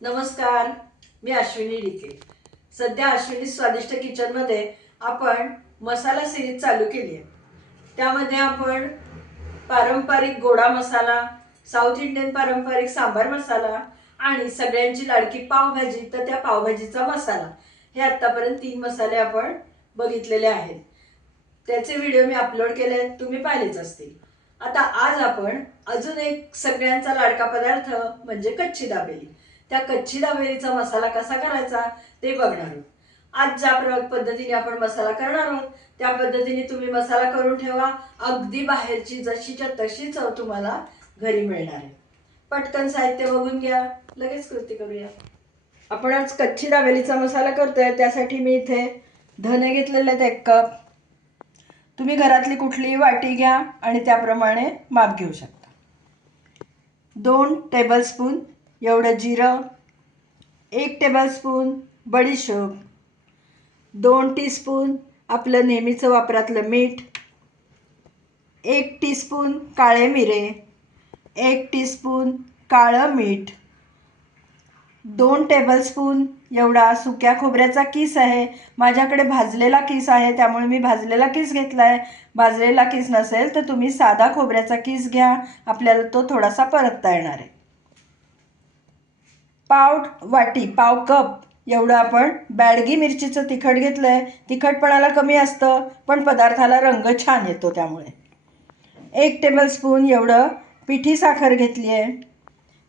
नमस्कार, मी अश्विनी डिके। सध्या अश्विनी स्वादिष्ट किचनमध्ये आपण मसाला सिरीज चालू केली आहे। त्यामध्ये आपण पारंपरिक गोडा मसाला, साऊथ इंडियन पारंपरिक सांबार मसाला आणि सगळ्यांची लाडकी पावभाजी, तर त्या पावभाजीचा मसाला, हे आतापर्यंत 3 मसाले आपण बघितलेले आहेत। त्याचे व्हिडिओ मी अपलोड केले आहेत, तुम्ही पाहिलेच असतील। आता आज आपण अजून एक सगळ्यांचा लाडका पदार्थ म्हणजे कच्ची दाबेली, त्या कच्ची दाबेलीचा मसाला कसा करायचा ते बघणार आहोत। आज ज्या पद्धतीने आपण मसाला करणार आहोत त्या पद्धतीने तुम्ही मसाला करून ठेवा, अगदी बाहेरची जशीच्या तशी चव तुम्हाला घरी मिळणार आहे। पटकन साहित्य बघून घ्या, लगेच कृती करूया। आपण आज कच्ची दाबेलीचा मसाला करतोय, त्यासाठी मी इथे धने घेतलेले आहेत 1 कप। तुम्ही घरातली कुठलीही वाटी घ्या आणि त्याप्रमाणे माप घेऊ शकता। 2 टेबलस्पून एवढं जिरं, 1 टेबलस्पून बडीशोप, 2 टीस्पून आपलं नेहमीचं वापरातलं मीठ, 1 टीस्पून काळे मिरे, 1 टीस्पून काळं मीठ, 2 टेबलस्पून एवढा सुक्या खोबऱ्याचा किस आहे। माझ्याकडे भाजलेला किस आहे त्यामुळे मी भाजलेला किस घेतला आहे। भाजलेला किस नसेल तर तुम्ही साधा खोबऱ्याचा किस घ्या, आपल्याला तो थोडासा परतता येणार आहे। पाव कप एवढं आपण बॅडगी मिरचीचं तिखट घेतलं आहे। तिखटपणाला कमी असतं पण पदार्थाला रंग छान येतो त्यामुळे। 1 टेबलस्पून एवढं पिठी साखर घेतली आहे,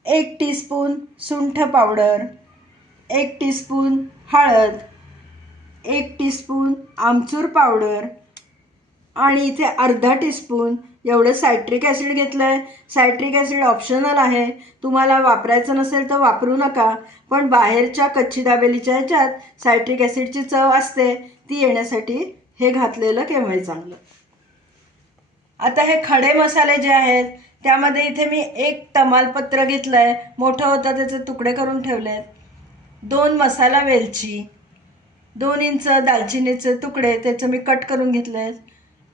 1 टीस्पून सुंठ पावडर, 1 टीस्पून हळद, 1 टीस्पून आमचूर पावडर आणि इथे अर्धा टीस्पून एवढं सायट्रिक ॲसिड घेतलं आहे। सायट्रिक ॲसिड ऑप्शनल आहे, तुम्हाला वापरायचं नसेल तर वापरू नका, पण बाहेरच्या कच्ची दाबेलीच्या ह्याच्यात सायट्रिक ॲसिडची चव असते, ती येण्यासाठी हे घातलेलं केव्हाही चांगलं। आता हे खडे मसाले जे आहेत त्यामध्ये इथे मी 1 तमालपत्र घेतलं आहे, मोठं होतं त्याचे तुकडे करून ठेवले आहेत। 2 मसाला वेलची, 2 इंच दालचिनीचे तुकडे त्याचं मी कट करून घेतले आहेत,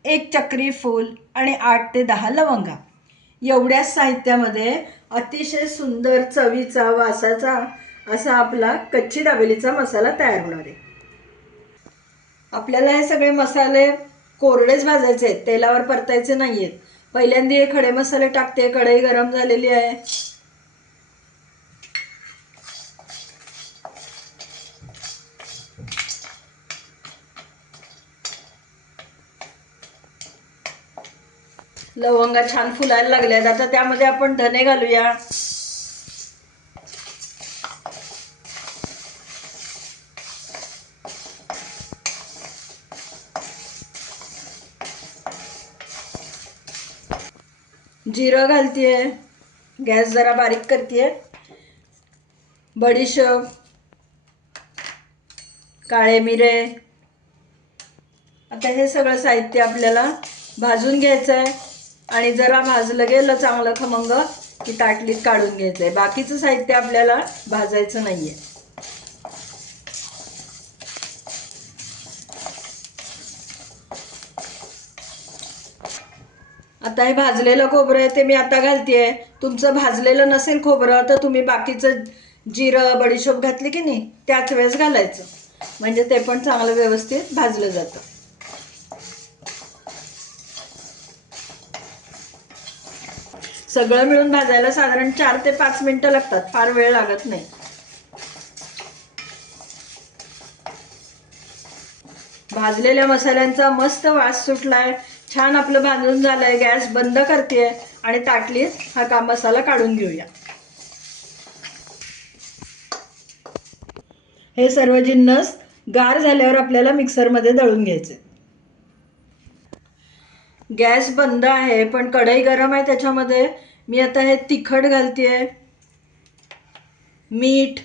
1 चक्री फूल आणि 8 ते 10 लवंगा। एवढ्याच साहित्यामध्ये अतिशय सुंदर चवीचा वासाचा असा आपला कच्ची दाबेलीचा मसाला तयार होणार आहे। आपल्याला हे सगळे मसाले कोरडेच भाजायचे आहेत, तेलावर परतायचे नाही आहेत। पहिल्यांदा हे खडे मसाले टाकते, कढई गरम झालेली आहे। लवंगा छान फुलायला लागल्यात, आता त्यामध्ये आपण धने घालूया। जिरं घालतीये, गॅस जरा बारीक करतीये। बडीशोप, काळे मिरे, आता हे सगळं साहित्य आपल्याला भाजून घ्यायचं आहे आणि जरा भाजलं गेलं चांगलं खमंग की ताटलीत काढून घ्यायचं आहे। बाकीचं साहित्य आपल्याला भाजायचं नाही आहे। आता हे भाजलेलं खोबरं आहे ते मी आता घालतेय। तुमचं भाजलेलं नसेल खोबरं तर तुम्ही बाकीचं जिरं बडीशोप घातली की नाही त्याच वेळेस घालायचं, म्हणजे ते पण चांगलं व्यवस्थित भाजलं जातं। सगळं मिळून भाजायला साधारण 4 ते 5 मिनिटं लागतात, फार वेळ लागत नाही। भाजलेल्या मसाल्यांचा मस्त वास सुटलाय, छान आपलं भाजून झालंय। गॅस बंद करतेय आणि ताटलीत हा मसाला काढून घेऊया। हे सर्व जिन्नस गार झाल्यावर आपल्याला मिक्सरमध्ये दळून घ्यायचे। गॅस बंद आहे पण कढई गरम आहे, त्याच्यामध्ये मी आता हे तिखट घालतेय, मीठ,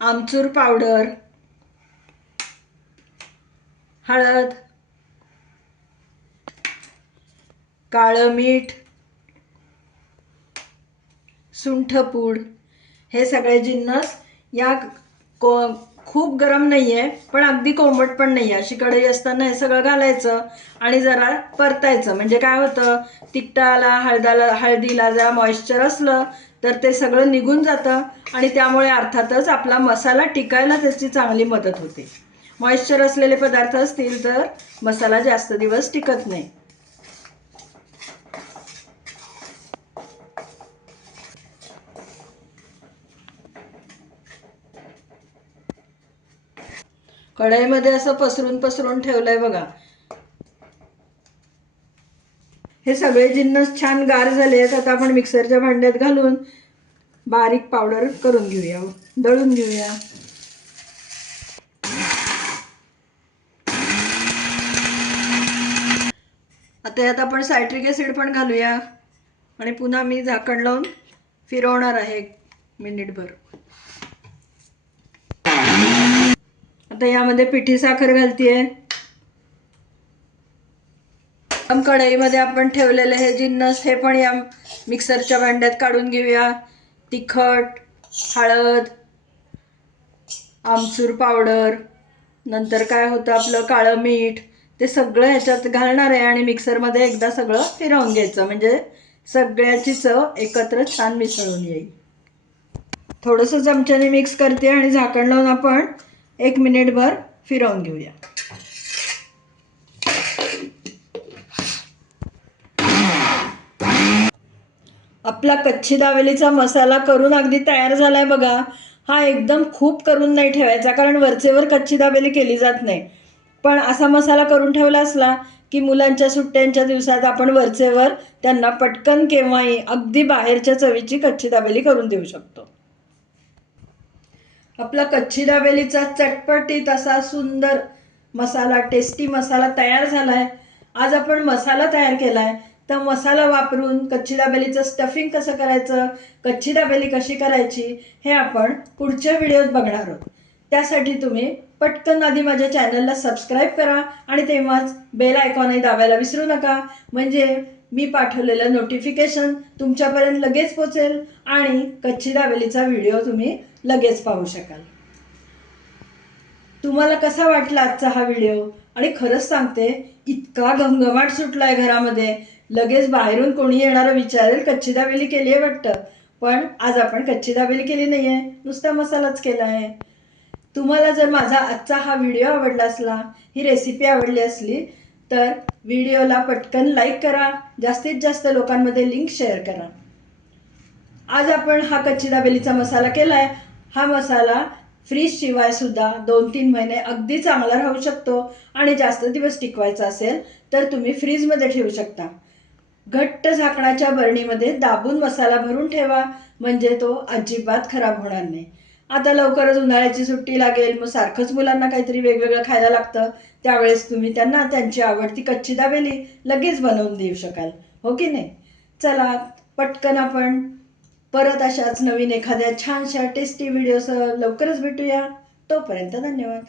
आमचूर पावडर, हळद, काळं मीठ, सुंठपूड, हे सगळे जिन्नस या खूप गरम नाही आहे पण अगदी कोमट पण नाही आहे, अशी कढई असताना हे सगळं घालायचं आणि जरा परतायचं। म्हणजे काय होतं, तिखटाला हळदीला जरा मॉइश्चर असलं तर ते सगळं निघून जातं आणि त्यामुळे अर्थातच आपला मसाला टिकायला त्याची चांगली मदत होते. मॉइश्चर असलेले पदार्थ असतील तर मसाला जास्त दिवस टिकत नाही. कढईमध्ये असं पसरून पसरून ठेवलंय बघा. हे सगळे जिन्नस छान गार झाले आहेत. आता आपण मिक्सरच्या भांड्यात घालून बारीक पावडर करून घेऊया, दळून घेऊया. आता यात आपण सायट्रिक ॲसिड पण घालूया आणि पुन्हा मी झाकण लावून फिरवणार आहे 1 मिनिटभर. आता यामध्ये पिठी साखर घालतीये. कढईमध्ये आपण ठेवलेले हे जिन्नस हे पण या मिक्सरच्या भांड्यात काढून घेऊया. तिखट, हळद, आमचूर पावडर, नंतर काय होतं आपलं काळं मीठ, ते सगळं ह्याच्यात घालणार आहे आणि मिक्सरमध्ये एकदा सगळं फिरवून घ्यायचं, म्हणजे सगळ्याची चव एकत्र छान मिसळून येईल. थोडंसं चमच्याने मिक्स करते आणि झाकण लावून आपण 1 मिनिटभर फिरवून घेऊया. आपला कच्ची दाबेलीचा मसाला करून अगदी तयार झालाय बघा. हा एकदम खूप करून नाही ठेवायचा, कारण वरचेवर कच्ची दाबेली केली जात नाही. पण असा मसाला करून ठेवला असला की मुलांच्या सुट्ट्यांच्या दिवसात आपण वरचेवर त्यांना पटकन केव्हाही अगदी बाहेरच्या चवीची कच्ची दाबेली करून देऊ शकतो. आपला कच्ची दाबेलीचा चटपटीत असा सुंदर मसाला, टेस्टी मसाला तयार झालाय. आज आपण मसाला तयार केलाय, तर मसाला वापरून कच्ची दाबेलीचं स्टफिंग कसं करायचं, कच्ची दाबेली कशी करायची, हे आपण पुढच्या व्हिडिओत बघणार आहोत. त्यासाठी तुम्ही पटकन आधी माझ्या चॅनलला सबस्क्राईब करा आणि तेव्हाच बेल आयकॉनही दाबायला विसरू नका, म्हणजे मी पाठवलेलं नोटिफिकेशन तुमच्यापर्यंत लगेच पोचेल आणि कच्ची दाबेलीचा व्हिडिओ तुम्ही लगेच पाहू शकाल. तुम्हाला कसा वाटला आजचा हा व्हिडिओ? आणि खरंच सांगते, इतका घमघमाट सुटलाय घरामध्ये, लगेच बाहेरून कोणी येणारं विचारेल कच्ची दाबेली केली आहे वाटतं. पण आज आपण कच्ची दाबेली केली नाहीये, नुसता मसालाच केला आहे. तुम्हाला जर माझा आजचा हा व्हिडिओ आवडला असला, ही रेसिपी आवडली असली, तर व्हिडिओला पटकन लाईक करा, जास्तीत जास्त लोकांमध्ये लिंक शेअर करा. आज आपण हा कच्ची दाबेलीचा मसाला केलाय. हा मसाला फ्रीज शिवाय सुद्धा 2-3 महिने अगदी चांगला राहू शकतो आणि जास्त दिवस टिकवायचा असेल तर तुम्ही फ्रीजमध्ये ठेवू शकता. घट्ट झाकणाच्या बरणीमध्ये दाबून मसाला भरून ठेवा, म्हणजे तो अजिबात खराब होणार नाही. आता लवकरच उन्हाळ्याची सुट्टी लागेल, मग सारखंच मुलांना काहीतरी वेगवेगळं खायला लागतं. त्यावेळेस तुम्ही त्यांना त्यांची आवडती कच्ची दाबेली लगेच बनवून देऊ शकाल, हो की नाही? चला पटकन आपण परत अशाच नवीन एखाद्या छानशा टेस्टी व्हिडिओसह लवकरच भेटूया. तोपर्यंत धन्यवाद.